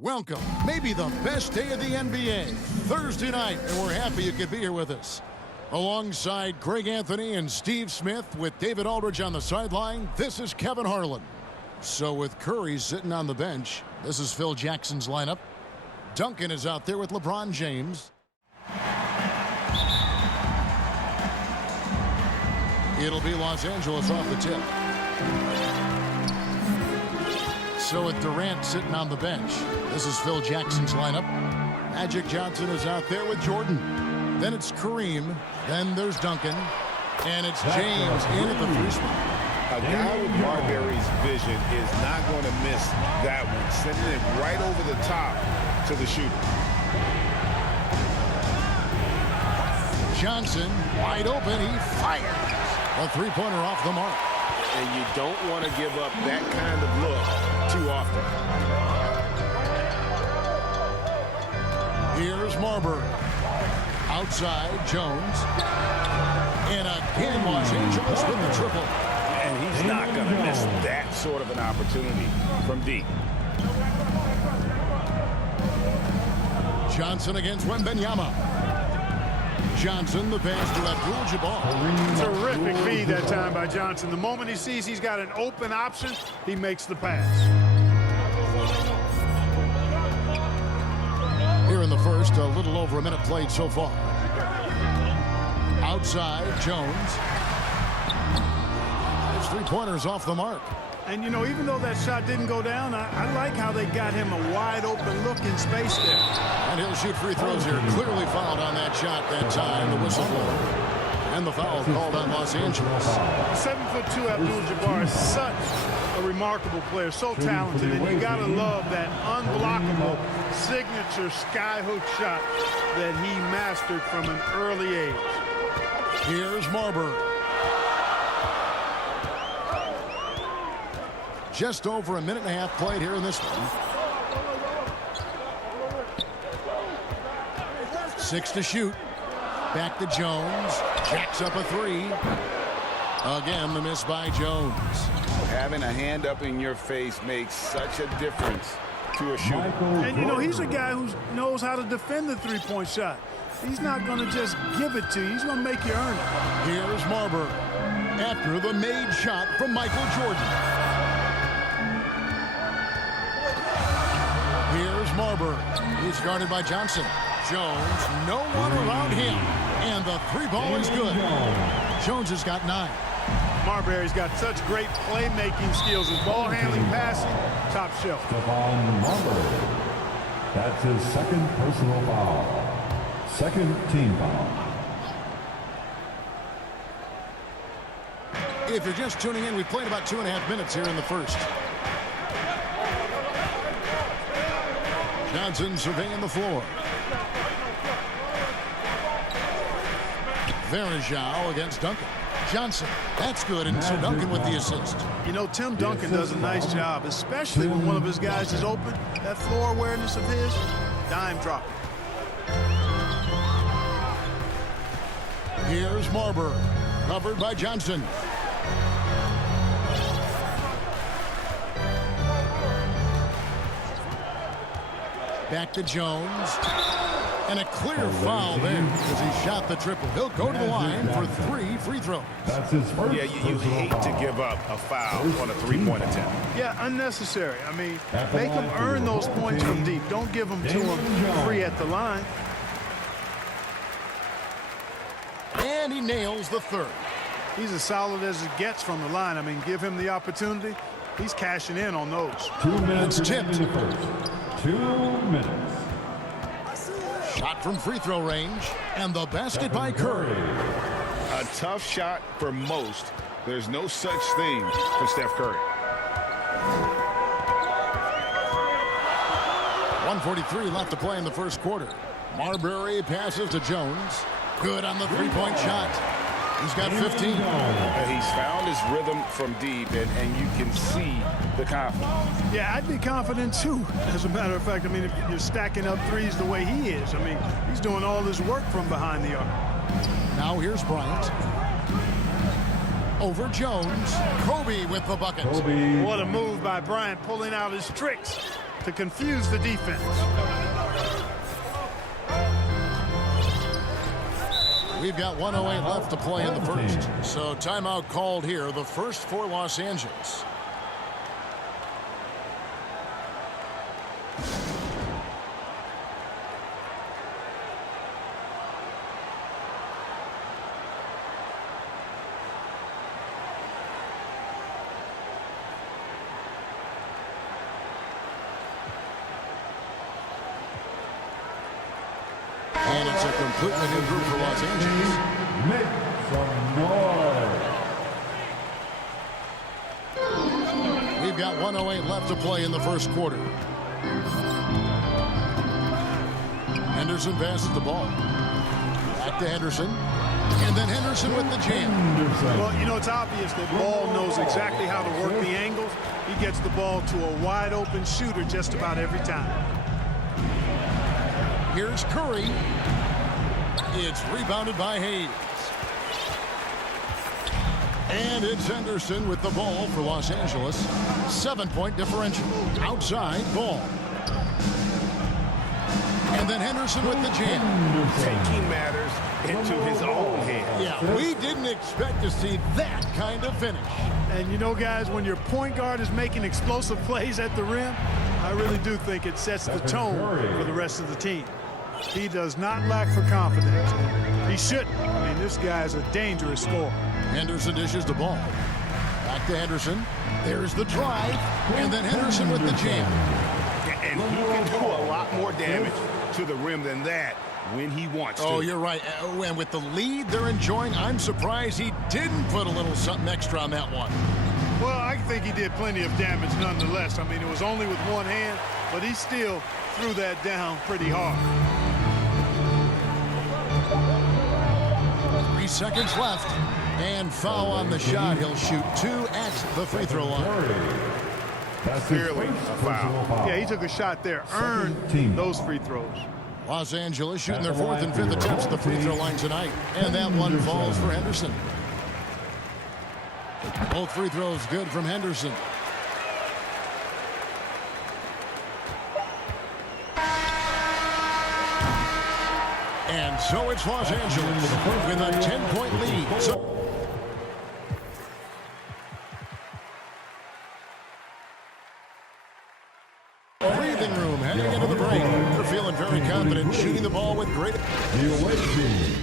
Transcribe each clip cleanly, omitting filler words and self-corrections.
Welcome, maybe the best day of the NBA, Thursday night, and we're happy you could be here with us. Alongside Greg Anthony and Steve Smith with David Aldridge on the sideline, this is Kevin Harlan. So with Curry sitting on the bench, this is Phil Jackson's lineup. Duncan is out there with LeBron James. It'll be Los Angeles off the tip. So with Durant sitting on the bench, this is Phil Jackson's lineup. Magic Johnson is out there with Jordan. Then it's Kareem. Then there's Duncan. And it's James in at the free spot. A guy with Marbury's vision is not going to miss that one. Sending it right over the top to the shooter. Johnson, wide open, he fires. A three-pointer off the mark. And you don't want to give up that kind of look too often. Here's Marbury. Outside, Jones. And again, Los Angeles with the triple. And he's not going to miss that sort of an opportunity from deep. Johnson against Wembanyama. Johnson, the pass to Abdul-Jabbar. Terrific feed that time by Johnson. The moment he sees he's got an open option, he makes the pass. Here in the first, a little over a minute played so far. Outside, Jones. His three-pointers off the mark. And, you know, even though that shot didn't go down, I like how they got him a wide-open look in space there. And he'll shoot free throws here. Clearly fouled on that shot that time, the whistle blown. And the foul called on Los Angeles. 7'2" Abdul-Jabbar is such a remarkable player, so talented. And you got to love that unblockable signature skyhook shot that he mastered from an early age. Here's Marbury. Just over a minute and a half played here in this one. 6 to shoot. Back to Jones. Jacks up a three. Again, the miss by Jones. Having a hand up in your face makes such a difference to a shooter. And, you know, he's a guy who knows how to defend the three-point shot. He's not going to just give it to you. He's going to make you earn it. Here's Marbury. After the made shot from Michael Jordan. Here's Marbury. He's guarded by Johnson. Jones, no one around him. And the three ball is good. Jones has got 9. Marbury's got such great playmaking skills. His ball handling, passing, top shelf. Marbury. That's his second personal foul. Second team foul. If you're just tuning in, we played about 2.5 minutes here in the first. Johnson surveying the floor. Verajao against Duncan. Johnson, that's good, and so Duncan with the assist. You know, Tim Duncan does a nice job, especially when one of his guys is open. That floor awareness of his, dime drop. Here's Marbury, covered by Johnson. Back to Jones. And a clear foul there as he shot the triple. He'll go to the line for 3 free throws. That's his first. Yeah, you hate to give up a foul on a three-point attempt. Yeah, unnecessary. I mean, make them earn those points from deep. Don't give them to them free at the line. And he nails the third. He's as solid as it gets from the line. I mean, give him the opportunity. He's cashing in on those. 2 minutes It's tipped. in the first. 2 minutes. Shot from free throw range. And the basket by Curry. A tough shot for most. There's no such thing for Steph Curry. 1:43 left to play in the first quarter. Marbury passes to Jones. Good on the three-point shot. He's got 15. He's found his rhythm from deep, and you can see the confidence. Yeah, I'd be confident too. As a matter of fact, I mean, if you're stacking up threes the way he is, I mean, he's doing all his work from behind the arc. Now here's Bryant. Over Jones. Kobe with the bucket. Kobe. What a move by Bryant, pulling out his tricks to confuse the defense. We've got 1:08 left to play in the first. So timeout called here, the first for Los Angeles. And it's a completely new group for Los Angeles. Make some noise. We've got 1:08 left to play in the first quarter. Henderson passes the ball. Back to Henderson. And then Henderson with the jam. Well, you know, it's obvious that Ball knows exactly how to work the angles. He gets the ball to a wide-open shooter just about every time. Here's Curry. It's rebounded by Hayes. And it's Henderson with the ball for Los Angeles. 7-point differential. Outside Ball. And then Henderson with the jam. Taking matters into his own hands. Yeah, we didn't expect to see that kind of finish. And you know, guys, when your point guard is making explosive plays at the rim, I really do think it sets the tone for the rest of the team. He does not lack for confidence. He shouldn't. I mean, this guy's a dangerous scorer. Henderson dishes the ball. Back to Henderson. There's the drive. And then Henderson with the jam. And he can do a lot more damage to the rim than that when he wants to. Oh, you're right. And with the lead they're enjoying, I'm surprised he didn't put a little something extra on that one. Well, I think he did plenty of damage nonetheless. I mean, it was only with one hand, but he still threw that down pretty hard. 3 seconds left. And foul on the shot. He'll shoot 2 at the free throw line. That's Clearly a foul. Yeah, he took a shot there, earned those free throws. Los Angeles shooting their 4th and 5th attempts at the free throw line tonight. And that one falls for Henderson. Both free throws good from Henderson. And so it's Los Angeles with a 10-point lead. So breathing room heading into the break. They're feeling very confident, shooting the ball with great. The away team,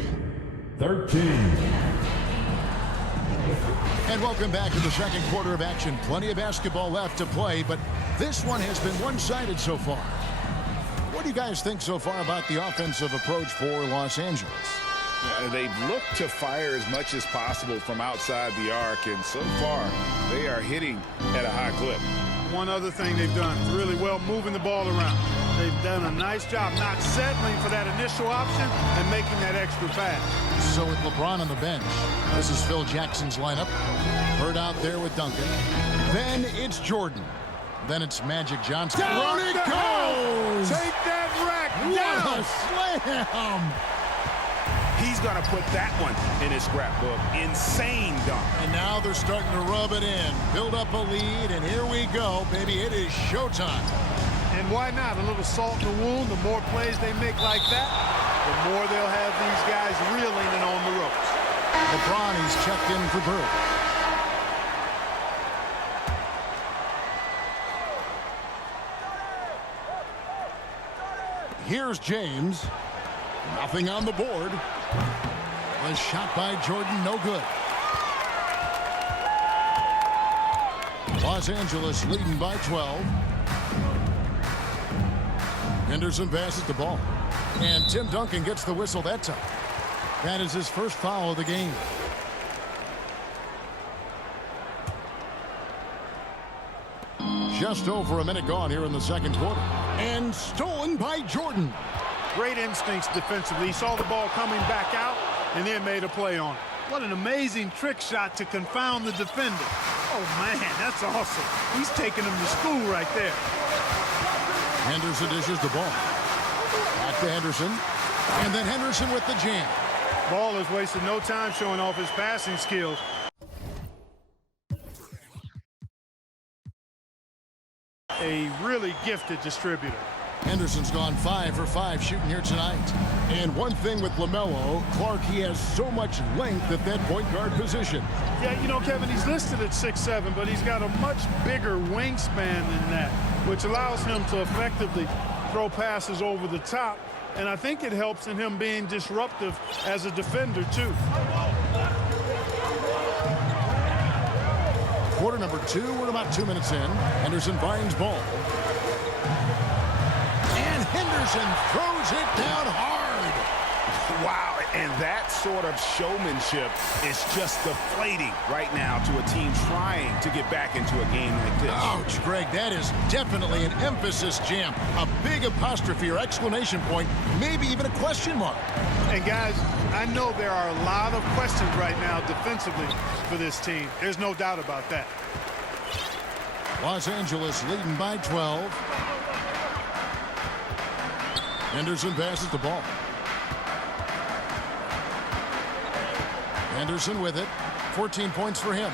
13. And welcome back to the second quarter of action. Plenty of basketball left to play, but this one has been one-sided so far. What do you guys think so far about the offensive approach for Los Angeles? They've looked to fire as much as possible from outside the arc, and so far they are hitting at a high clip. One other thing they've done really well, moving the ball around. They've done a nice job not settling for that initial option and making that extra pass. So with LeBron on the bench, this is Phil Jackson's lineup. Hurt out there with Duncan. Then it's Jordan. Then it's Magic Johnson. Down it goes! Take that rack down! What a slam! He's going to put that one in his scrapbook. Insane dunk. And now they're starting to rub it in. Build up a lead, and here we go, baby. It is showtime. And why not? A little salt in the wound. The more plays they make like that, the more they'll have these guys reeling and on the ropes. LeBron, he's checked in for Drew. Here's James. Nothing on the board. A shot by Jordan, no good. Los Angeles leading by 12. Henderson passes the ball. And Tim Duncan gets the whistle that time. That is his first foul of the game. Just over a minute gone here in the second quarter. And stolen by Jordan. Great instincts defensively. He saw the ball coming back out and then made a play on it. What an amazing trick shot to confound the defender. Oh, man, that's awesome. He's taking him to school right there. Henderson dishes the ball. Back to Henderson. And then Henderson with the jam. Ball has wasted no time showing off his passing skills. a really gifted distributor. Henderson's gone 5 for 5 shooting here tonight. And one thing with LaMelo, Clark, he has so much length at that point guard position. Yeah, you know, Kevin, he's listed at 6'7", but he's got a much bigger wingspan than that, which allows him to effectively throw passes over the top. And I think it helps in him being disruptive as a defender, too. Quarter number 2, we're about 2 minutes in. Henderson finds ball. And Henderson throws it down hard. Wow, and that sort of showmanship is just deflating right now to a team trying to get back into a game like this. Ouch, Greg, that is definitely an emphasis jam. A big apostrophe or exclamation point, maybe even a question mark. And guys, I know there are a lot of questions right now defensively for this team. There's no doubt about that. Los Angeles leading by 12. Henderson passes the ball. Henderson with it. 14 points for him.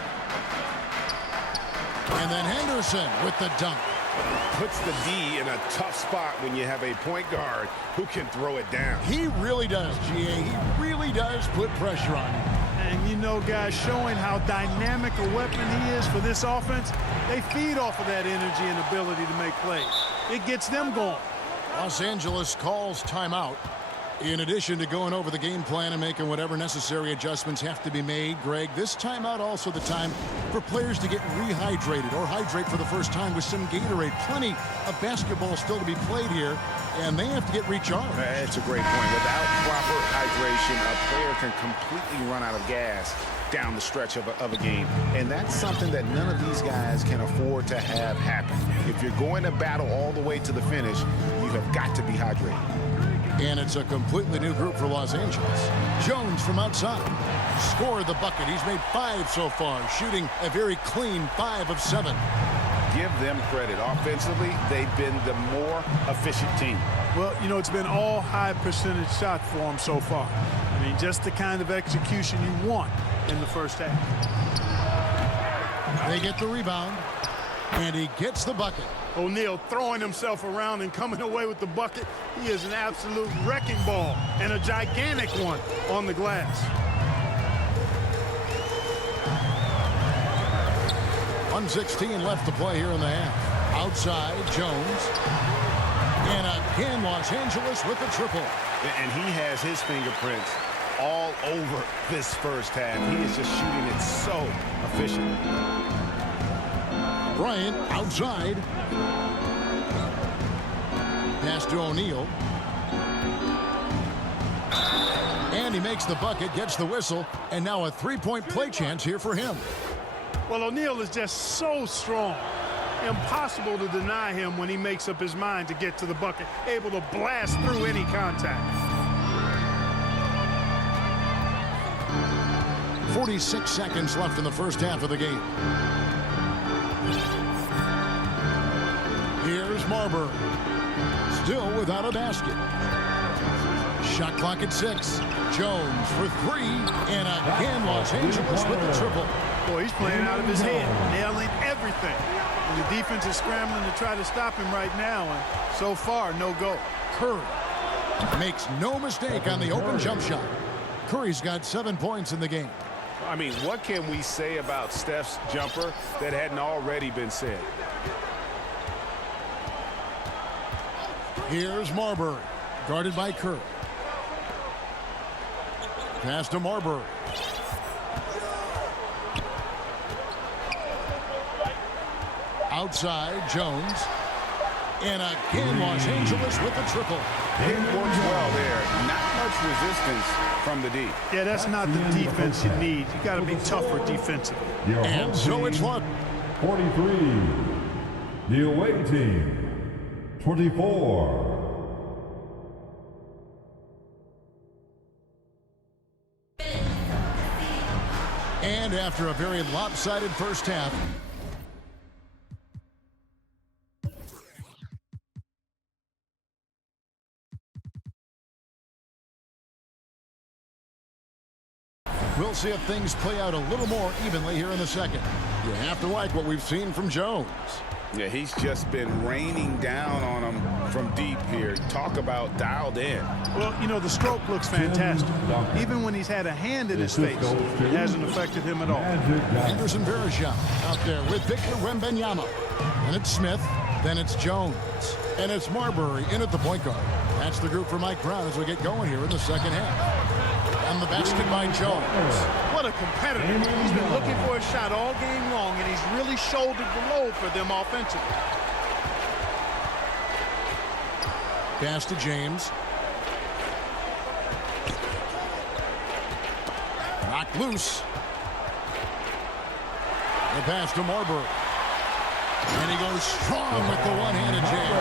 And then Henderson with the dunk. Puts the D in a tough spot when you have a point guard who can throw it down. He really does, GA. He really does put pressure on you. And you know, guys, showing how dynamic a weapon he is for this offense, they feed off of that energy and ability to make plays. It gets them going. Los Angeles calls timeout. In addition to going over the game plan and making whatever necessary adjustments have to be made, Greg, this timeout also the time for players to get rehydrated or hydrate for the first time with some Gatorade. Plenty of basketball still to be played here, and they have to get recharged. That's a great point. Without proper hydration, a player can completely run out of gas down the stretch of a game. And that's something that none of these guys can afford to have happen. If you're going to battle all the way to the finish, you have got to be hydrated. And it's a completely new group for Los Angeles. Jones from outside scored the bucket. He's made 5 so far, shooting a very clean 5 of 7. Give them credit. Offensively, they've been the more efficient team. Well, you know, it's been all high percentage shots for them so far. I mean, just the kind of execution you want in the first half. They get the rebound, and he gets the bucket. O'Neal throwing himself around and coming away with the bucket. He is an absolute wrecking ball and a gigantic one on the glass. 1:16 left to play here in the half. Outside, Jones. And again, Los Angeles with the triple. And he has his fingerprints all over this first half. He is just shooting it so efficient. Bryant outside. Pass to O'Neal. And he makes the bucket, gets the whistle, and now a three-point play chance here for him. Well, O'Neal is just so strong. Impossible to deny him when he makes up his mind to get to the bucket, able to blast through any contact. 46 seconds left in the first half of the game. Here's Marbury. Still without a basket. Shot clock at 6. Jones for 3. And again, Los Angeles with the triple. Boy, he's playing out of his head, nailing everything. And the defense is scrambling to try to stop him right now. And so far, no go. Curry makes no mistake on the open jump shot. Curry's got 7 points in the game. I mean, what can we say about Steph's jumper that hadn't already been said? Here's Marbury, guarded by Curry. Pass to Marbury. Outside, Jones. And again, Los Angeles with the triple. It works well there. Not much resistance from the D. Yeah, that's not the defense you need. You got to be tougher defensively. And so it's fun. 43. The away team, 24. And after a very lopsided first half, we'll see if things play out a little more evenly here in the second. You have to like what we've seen from Jones. Yeah, he's just been raining down on him from deep here. Talk about dialed in. Well, you know, the stroke looks fantastic. Even when he's had a hand in his face, it hasn't affected him at all. Anderson Varejao out there with Victor Wembanyama. And it's Smith, then it's Jones. And it's Marbury in at the point guard. That's the group for Mike Brown as we get going here in the second half. And the basket by Jones. What a competitor. He's been looking for a shot all game long, and he's really shouldered the load for them offensively. Pass to James. Knocked loose. The pass to Marbury. And he goes strong with the one-handed jam.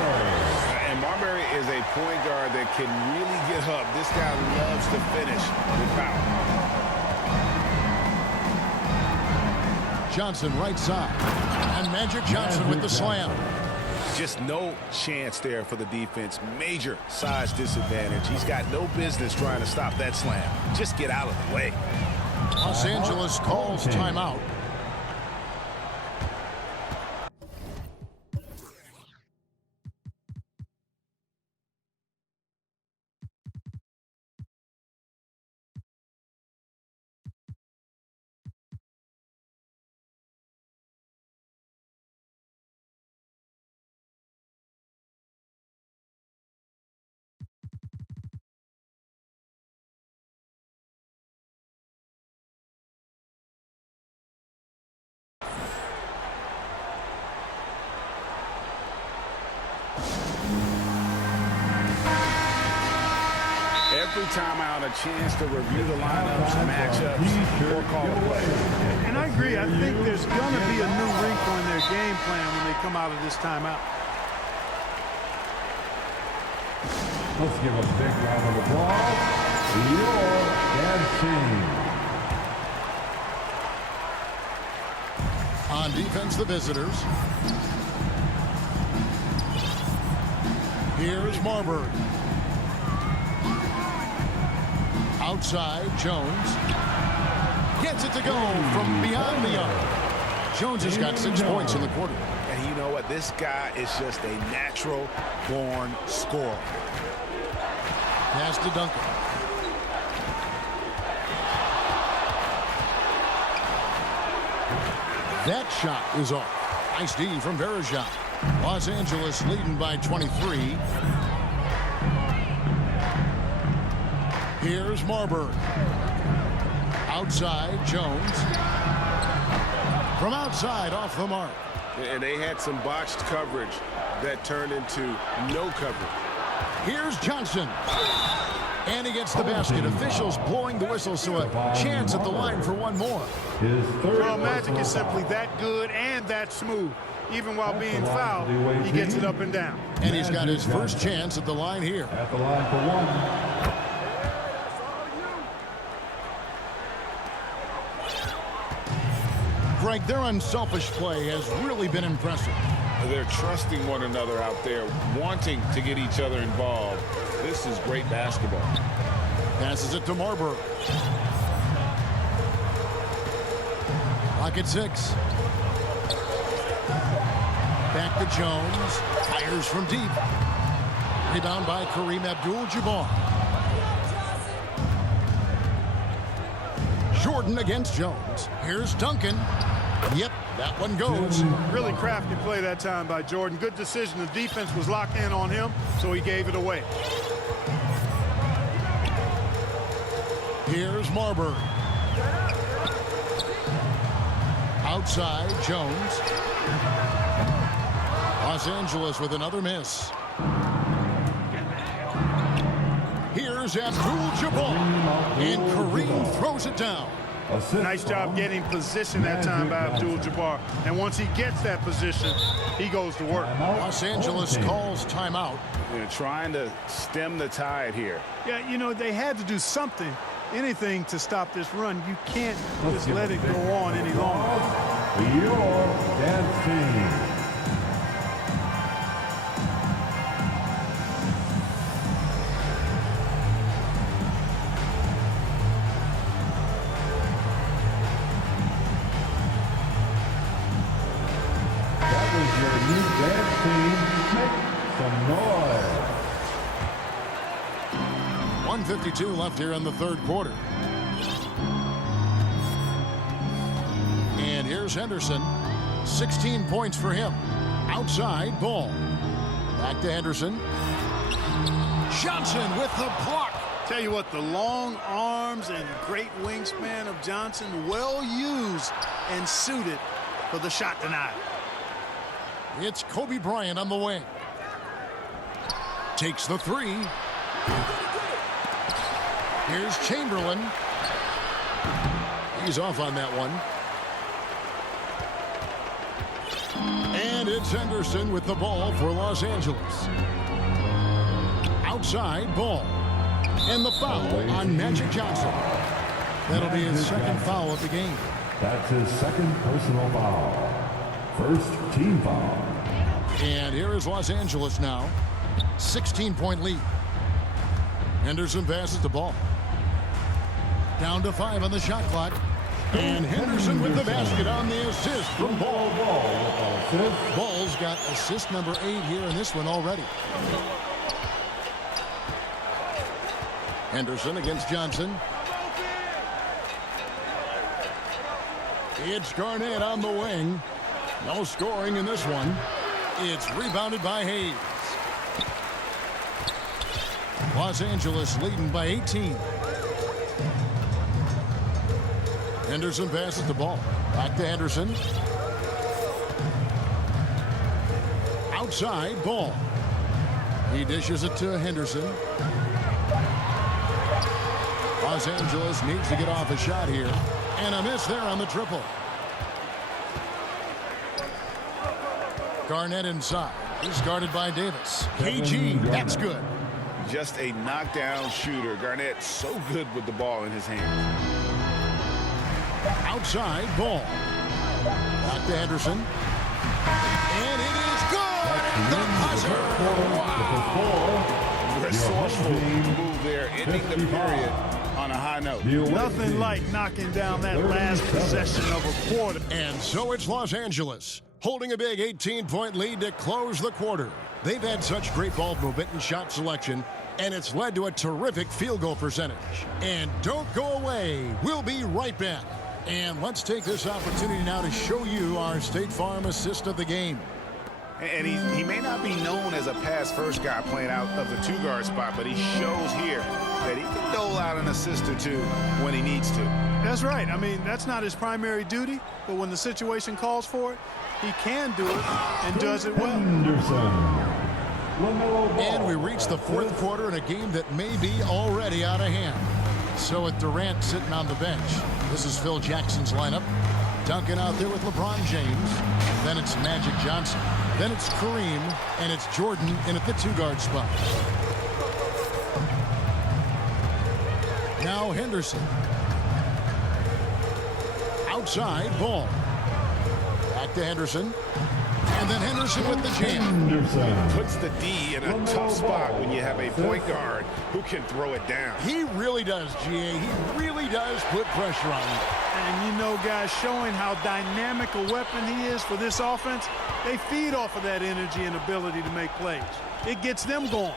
And Marbury is a point guard that can really get up. This guy loves to finish with power. Johnson right side. And Magic Johnson with the slam. Just no chance there for the defense. Major size disadvantage. He's got no business trying to stop that slam. Just get out of the way. Los Angeles calls timeout. Every timeout, a chance to review the lineups, matchups, or call a play. And I agree. I think there's going to be a new wrinkle in their game plan when they come out of this timeout. Let's give a big round of applause to your dad team. On defense, the visitors. Here's Marbury. Outside, Jones. Gets it to go from beyond the arc. Jones has got 6 points in the quarter. And you know what? This guy is just a natural-born scorer. Pass to Duncan. That shot is off. Nice D from Varejao. Los Angeles leading by 23. Here's Marbury. Outside, Jones. From outside, off the mark. And they had some botched coverage that turned into no coverage. Here's Johnson. And he gets the basket. Officials blowing the whistle, so a chance at the line for one more. Well, Magic is simply that good and that smooth. Even while being fouled, he gets it up and down. And he's got his first chance at the line here. At the line for one. Greg, their unselfish play has really been impressive. They're trusting one another out there, wanting to get each other involved. This is great basketball. Passes it to Marbury. Clock at 6. Back to Jones. Fires from deep. Rebound by Kareem Abdul-Jabbar. Jordan against Jones. Here's Duncan. Yep, that one goes. Really crafty play that time by Jordan. Good decision. The defense was locked in on him, so he gave it away. Here's Marbury. Outside, Jones. Los Angeles with another miss. Here's Abdul-Jabbar. And Kareem throws it down. Nice job getting position that time by Abdul-Jabbar. And once he gets that position, he goes to work. Los Angeles calls timeout. They're trying to stem the tide here. Yeah, you know, they had to do something, anything to stop this run. You can't just let it go on any longer. Your dad team. is your new dance team. Make some noise. 1:52 left here in the third quarter. And here's Henderson. 16 points for him. Outside ball. Back to Henderson. Johnson with the block. Tell you what, the long arms and great wingspan of Johnson, well used and suited for the shot tonight. It's Kobe Bryant on the wing. Takes the three. Here's Chamberlain. He's off on that one. And it's Henderson with the ball for Los Angeles. Outside ball. And the foul on Magic Johnson. That'll be his second foul of the game. That's his second personal foul. First team foul. And here is Los Angeles now. 16-point lead. Henderson passes the ball. Down to 5 on the shot clock. And Henderson with the basket on the assist from Ball. Ball's got assist number 8 here in this one already. Henderson against Johnson. It's Garnett on the wing. No scoring in this one. It's rebounded by Hayes. Los Angeles leading by 18. Henderson passes the ball. Back to Henderson. Outside ball. He dishes it to Henderson. Los Angeles needs to get off a shot here. And a miss there on the triple. Garnett inside. He's guarded by Davis. KG, that's good. Just a knockdown shooter. Garnett so good with the ball in his hands. Outside ball. Back to Henderson. And it is good. The buzzer. Wow. Resourceful move there, ending the period on a high note. Nothing like knocking down that last possession of a quarter. And so it's Los Angeles holding a big 18-point lead to close the quarter. They've had such great ball movement and shot selection, and it's led to a terrific field goal percentage. And don't go away. We'll be right back. And let's take this opportunity now to show you our State Farm assist of the game. And he may not be known as a pass-first guy playing out of the two-guard spot, but he shows here that he can dole out an assist or two when he needs to. That's right. I mean, that's not his primary duty, but when the situation calls for it, he can do it and does it well. And we reach the fourth quarter in a game that may be already out of hand. So with Durant sitting on the bench, this is Phil Jackson's lineup. Duncan out there with LeBron James. Then it's Magic Johnson. Then it's Kareem, and it's Jordan in at the two-guard spot. Now Henderson. Outside ball. Back to Henderson. And then Henderson with the jam. Puts the D in a tough spot when you have a point guard who can throw it down. He really does, GA. He really does put pressure on him. And you know, guys, showing how dynamic a weapon he is for this offense, they feed off of that energy and ability to make plays. It gets them going.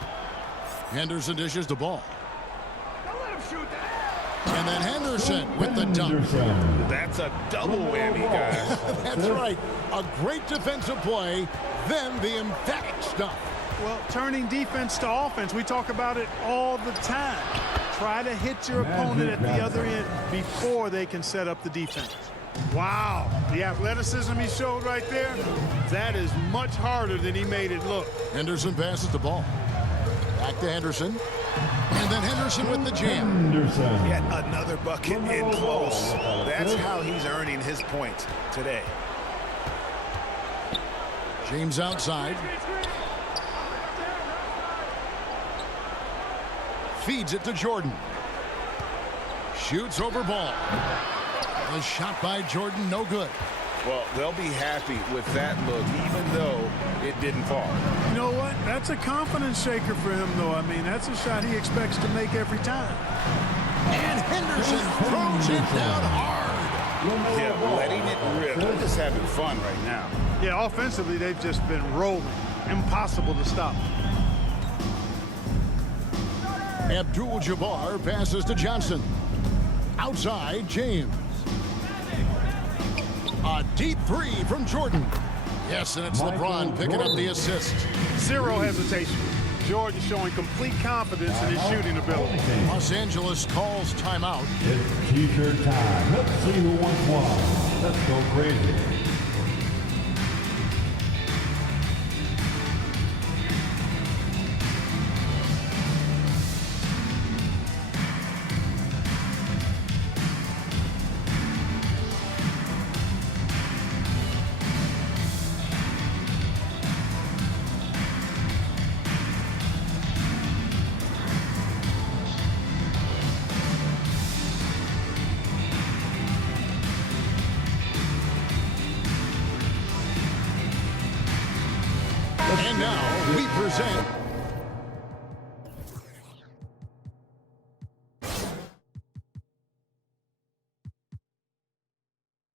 Henderson dishes the ball. And then Henderson with the dunk. That's a double whammy, guys. That's right. A great defensive play, then the emphatic stuff. Well, turning defense to offense, we talk about it all the time. Try to hit your opponent at the other end before they can set up the defense. Wow, the athleticism he showed right there, that is much harder than he made it look. Henderson passes the ball. Back to Henderson. And then Henderson with the jam. Yet another bucket in close. That's how he's earning his points today. James outside. Feeds it to Jordan. Shoots over ball. A shot by Jordan, no good. Well, they'll be happy with that look, even though it didn't fall. You know what? That's a confidence shaker for him, though. I mean, that's a shot he expects to make every time. And Henderson throws it down hard. Yeah, letting it rip. They're just having fun right now. Yeah, offensively, they've just been rolling. Impossible to stop. Abdul-Jabbar passes to Johnson. Outside, James. A deep three from Jordan. Yes, and it's LeBron picking up the assist. Zero hesitation. Jordan showing complete confidence in his shooting ability. Los Angeles calls timeout. It's T-shirt time. Let's see who wants one. Let's go crazy. And now we present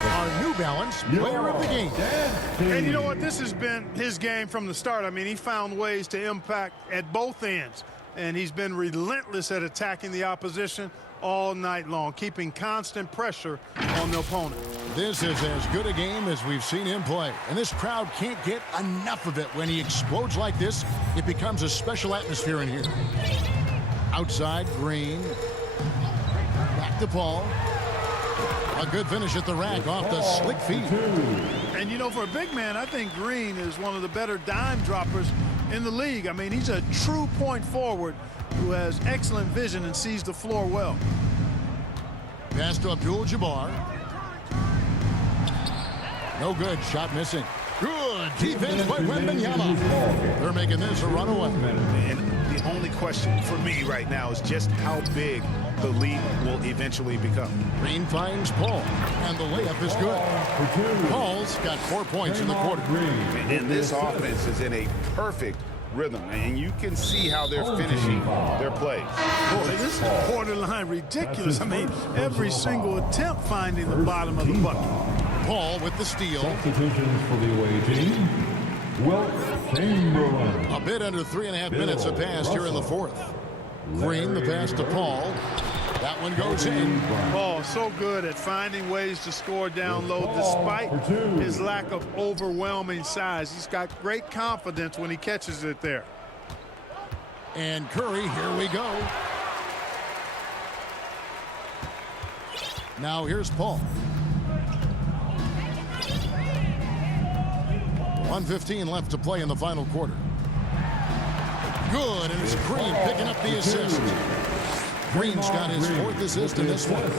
our New Balance Player of the Game. And you know what? This has been his game from the start. I mean, he found ways to impact at both ends. And he's been relentless at attacking the opposition all night long, keeping constant pressure on the opponent. This is as good a game as we've seen him play. And this crowd can't get enough of it. When he explodes like this, it becomes a special atmosphere in here. Outside, Green. Back to Paul. A good finish at the rack off the slick feet. And, you know, for a big man, I think Green is one of the better dime droppers in the league. I mean, he's a true point forward who has excellent vision and sees the floor well. Pass to Abdul-Jabbar. No good. Shot missing. Good defense by Wembanyama. They're making this a runaway. And the only question for me right now is just how big the lead will eventually become. Green finds Paul, and the layup is good. Paul's got 4 points in the quarter. And this offense is in a perfect rhythm, and you can see how they're finishing their plays. Boy, this is borderline ridiculous. I mean, every single attempt finding the bottom of the bucket. Paul with the steal. Substitutions for the away team. Wilt Chamberlain. A bit under 3.5 minutes have passed here in the fourth. Green, the pass to Paul. That one goes in. Paul so good at finding ways to score down low despite his lack of overwhelming size. He's got great confidence when he catches it there. And Curry, here we go. Now here's Paul. 1:15 left to play in the final quarter. Good, and it's Green picking up the assist. Green's got his fourth assist in this one.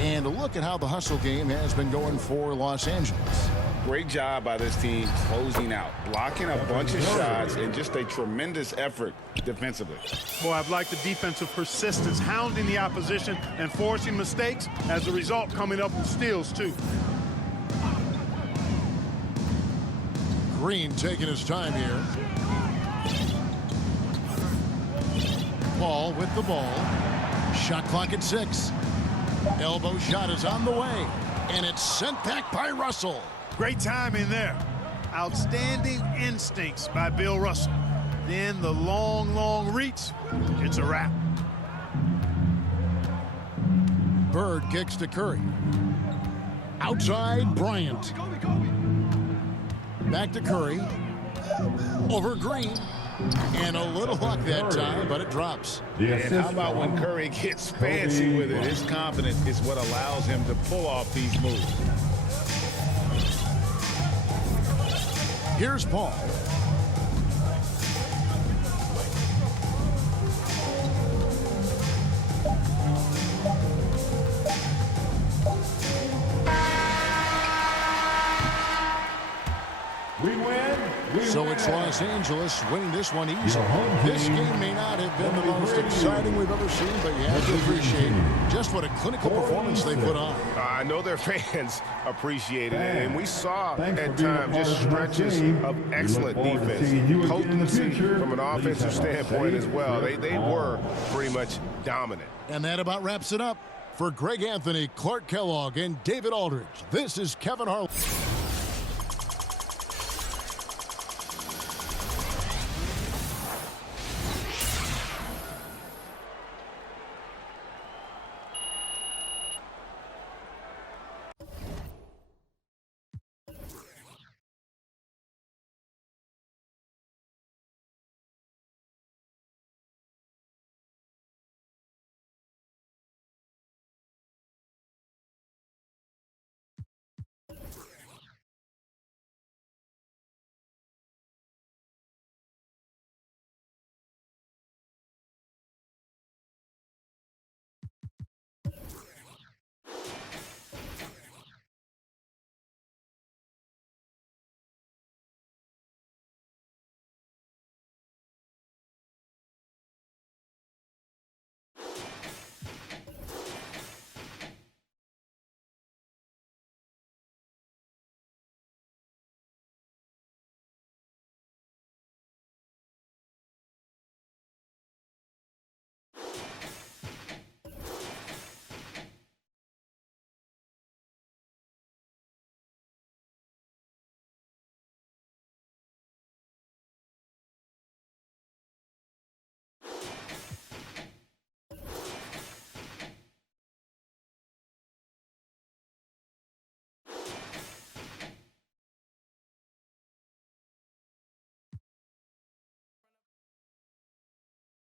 And look at how the hustle game has been going for Los Angeles. Great job by this team closing out, blocking a bunch of shots, and just a tremendous effort defensively. Boy, I've liked the defensive persistence, hounding the opposition and forcing mistakes. As a result, coming up with steals, too. Green taking his time here. Paul with the ball. Shot clock at 6. Elbow shot is on the way. And it's sent back by Russell. Great timing there. Outstanding instincts by Bill Russell. Then the long reach. It's a wrap. Bird kicks to Curry. Outside, Bryant. Back to Curry. Over Green. And a little luck that time, but it drops. And how about when Curry gets fancy with it? His confidence is what allows him to pull off these moves. Here's Paul. We win. So it's Los Angeles winning this one easily. This game may not have been the most exciting we've ever seen, but you have to appreciate just what a clinical performance they put on. I know their fans appreciate it, and we saw at times just stretches of excellent defense, potency from an offensive standpoint as well. They were pretty much dominant. And that about wraps it up. For Greg Anthony, Clark Kellogg, and David Aldridge, this is Kevin Harlan.